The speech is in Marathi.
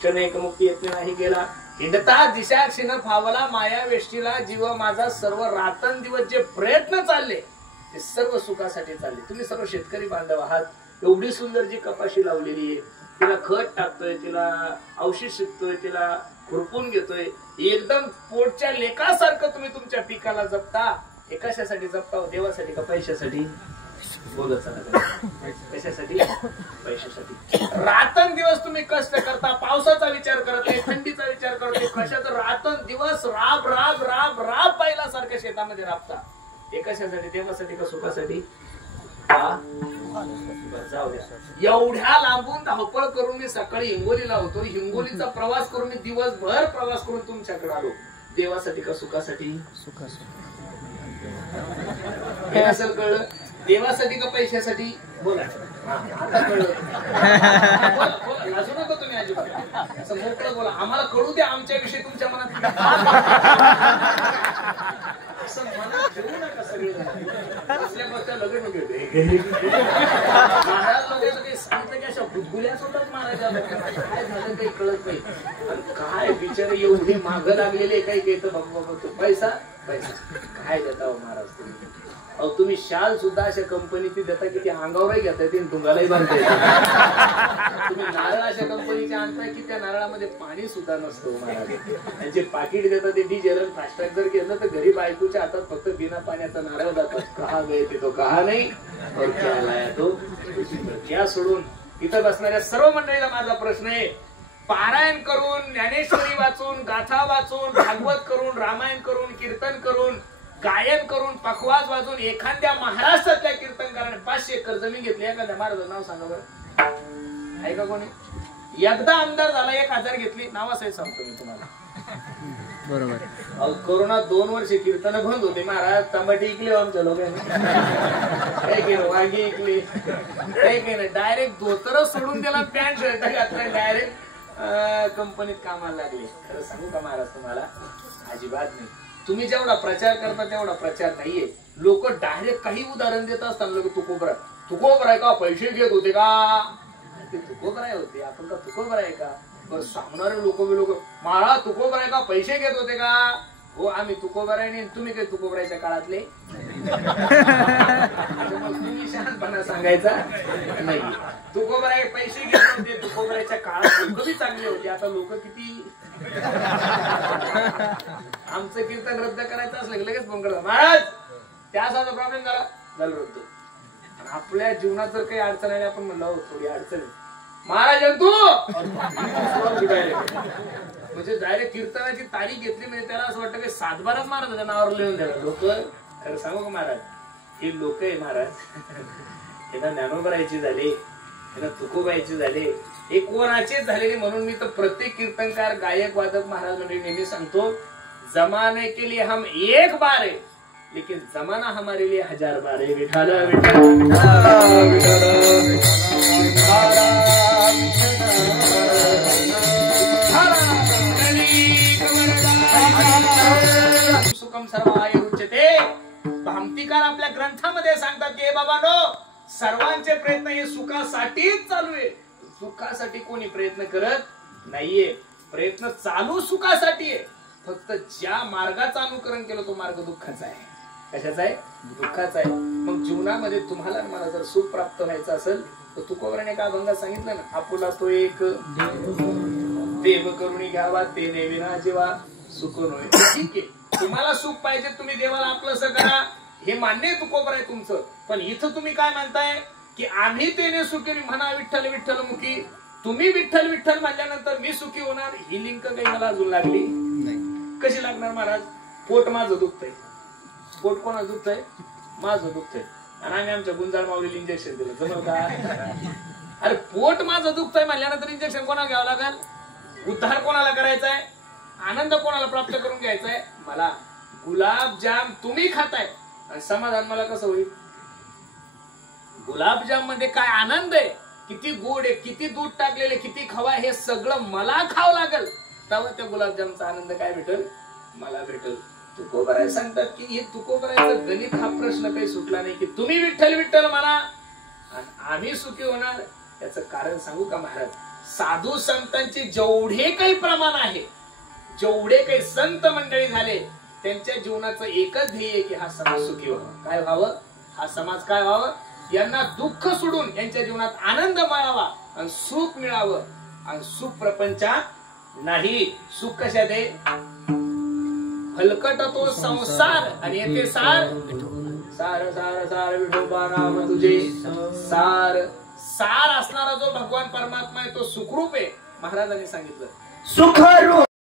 एकमुक्ती यत्न नाही गेला हिंडता दिशा क्षीण फावला माया वेष्टीला जीव माझा सर्व रात्रंदिवस जे प्रयत्न चालले ते सर्व सुखासाठी चालले। तुम्ही सर्व शेतकरी बांधव आहात, एवढी सुंदर जी कपाशी लावलेली आहे, तिला खत टाकतोय, तिला औषध शिकतोय, तिला खुरपून घेतोय, एकदम पोटच्या लेकासारखं तुम्ही तुमच्या पिकाला जपता। हे कशासाठी जपता? देवासाठी का पैशासाठी? बोलत कशासाठी? पैशासाठी। रात्रंदिवस तुम्ही कष्ट करता, पावसाचा विचार करत नाही, थंडीचा विचार करत नाही, कशाचा रात्रंदिवस राब राब राब राब पाहिल्यासारख्या शेतामध्ये राबता। हे कशासाठी? देवासाठी का सुखासाठी? जाऊ द्या। एवढ्या लांबून धावपळ करून मी सकाळी हिंगोलीला होतो, हिंगोलीचा प्रवास करून मी दिवसभर प्रवास करून तुमच्याकडे आलो। देवासाठी का सुखासाठी? सुखासाठी। हे असं कळलं? देवासाठी का पैशासाठी? बोला आता कळलं। लाजू नका तुम्ही अजिबात, असं मोकळं बोला। आम्हाला कळू द्या आमच्याविषयी तुमच्या मनात असं मनात ठेवू नका। सगळे असल्यापासून लगेच महाराज लोक काही सांगतं की अशा गुदगुल्याच होतात महाराजाला, काय झालं काही कळत नाही। काय बिचारे एवढे मागं लागलेले, काही काही तर बाबा पैसा पैसा काय देता हो महाराज तुम्ही? अहो तुम्ही शाल सुद्धा अशा कंपनीची देता की ते अंगावरही घेता येते, डोंगालाही बांधता येते। तुम्ही नारळ अशा कंपनीचे आणताय की त्या नारळामध्ये पाणी सुद्धा नसतो महाराज। त्यांचे पाकिट देतात ते डिझेल फास्टॅग जर घेतलं तर गरीब बायकोच्या हातात फक्त बिना पाण्याचा नारळ जातात। कहा गए ते तो कहा नाही और क्या लाया तो क्या। सोडून इथं बसणाऱ्या सर्व मंडळीला माझा प्रश्न आहे, पारायण करून, ज्ञानेश्वरी वाचून, गाथा वाचून, भागवत करून, रामायण करून, कीर्तन करून, गायन करून, पखवाज वाजून एखाद्या महाराष्ट्रातल्या कीर्तनकाराने 500 एकर जमीन घेतली, एखाद्या महाराजाचं नाव सांगा बरं, आहे का कोणी? एकदा आमदार झाला 1000 घेतली, नावासहित सांगतो मी तुम्हाला। बरोबर। कोरोना 2 वर्ष कीर्तन बंद होते महाराज, टमाटे इकले आमच्या लोकांनी, काही केलं वांगी इकली, काही केलं डायरेक्ट धोतर सोडून दिला, पॅन्ट शर्ट घातलं, डायरेक्ट कंपनीत कामाला लागले। खरं सांगू का महाराज तुम्हाला? अजिबात नाही। तुम्ही जेवढा प्रचार करता तेवढा प्रचार नाहीये। लोक डायरेक्ट काही उदाहरण देत असताना तुकोबराय का पैसे घेत होते का? ते तुकोबराय होते, आपण का तुकोबराय का? बस सांगणारे लोक महाराज तुकोबराय का पैसे घेत होते का? हो आम्ही तुकोबराय नाही, तुम्ही काही तुकोबरायच्या काळातले तुम्ही शहाणपणा सांगायचा नाही। तुकोबराय पैसे घेत होते, तुकोबरायच्या काळात लोक बी चांगले होते, आता लोक किती। आमचं कीर्तन रद्द करायचं असलं की लगेच फोन करतात, महाराज त्याचा प्रॉब्लेम झाला रद्द। आपल्या जीवनात जर काही अडचण आली, आपण म्हणलं थोडी अडचण महाराज तू म्हणजे डायरेक्ट कीर्तनाची तारीख घेतली म्हणजे त्याला असं वाटतं की 7-12 महाराजांच्या नावावर लिहून द्यायला। लोक खरं सांगू का महाराज, हे लोक आहे महाराज, यांना ज्ञानोबरायची झाले, यांना तुकोबाईची झाले, हे कोणाचेच झालेले। म्हणून मी तर प्रत्येक कीर्तनकार, गायक, वादक महाराज मंडळी नेहमी सांगतो, जमाने के लिए हम एक बार है लेकिन जमाना हमारे लिए 1000 बार है। विठाला सुखम सर्वाय उच्यते। भामतीकार आपल्या ग्रंथामध्ये सांगतात की बाबांनो, सर्वांचे प्रयत्न हे सुखासाठीच चालू आहे। सुखासाठी कोणी प्रयत्न करत नाहीये, प्रयत्न चालू सुखासाठी आहे। फक्त ज्या मार्गाचं अनुकरण केलं तो मार्ग दुःखाचा आहे। कशाचा आहे? दुःखाचा आहे। मग जीवनामध्ये तुम्हाला मला जर सुख प्राप्त व्हायचं असेल तर तुकोबराने का अभंगात सांगितलं ना, आपुला तो एक देव करुणी घ्यावा, ते नेविना जेव्हा सुख नव्हे। ठीक आहे, तुम्हाला सुख पाहिजे, तुम्ही देवाला आपलंसं करा, हे मान्य आहे तुकोबराय तुमचं। पण इथं तुम्ही काय म्हणताय की आम्ही तेने सुखी म्हणा विठ्ठल विठ्ठल मुखी, तुम्ही विठ्ठल विठ्ठल म्हणल्यानंतर मी सुखी होणार, ही लिंक काही मला अजून लागली नाही। कशी लागणार महाराज? पोट माझं दुखतंय, पोट कोणाचं दुखतंय? माझं दुखतंय, आणि आम्ही आमच्या गुंजाळ माऊलीला इंजेक्शन दिलं, जमल का? अरे पोट माझं दुखतंय म्हणल्यानंतर इंजेक्शन कोणाला घ्यावं लागेल? उद्धार कोणाला करायचा आहे? आनंद कोणाला प्राप्त करून घ्यायचा आहे? मला। गुलाबजाम तुम्ही खाताय आणि समाधान मला कसं होईल? गुलाबजाम मध्ये काय आनंद आहे, किती गोड आहे, किती दूध टाकलेले, किती खवा, हे सगळं मला खावं लागेल, तेव्हा त्या गुलाबजामचा आनंद काय भेटेल? मला भेटेल। तुकोबराय सांगतात की हे तुकोबरायचं गणित हा प्रश्न काही सुटला नाही की तुम्ही विठ्ठल विठ्ठल म्हणा आणि आम्ही सुखी होणार। याचं कारण सांगू का महाराज? साधू संतांचे जेवढे काही प्रमाण आहे, जेवढे काही संत मंडळी झाले, त्यांच्या जीवनाचं एकच ध्येय की हा समाज सुखी व्हावा. काय व्हावं? हा समाज काय व्हावं? यांना दुःख सोडून यांच्या जीवनात आनंद मिळावा आणि सुख मिळावं. आणि सुख प्रपंचात नाही. सुख कशात आहे? हलकट तो संसार आणि येथे सार सार सार सार विठोबा नाम तुझे सार. सार असणारा जो भगवान परमात्मा आहे तो सुखरूप आहे. महाराजांनी सांगितलं सुखरूप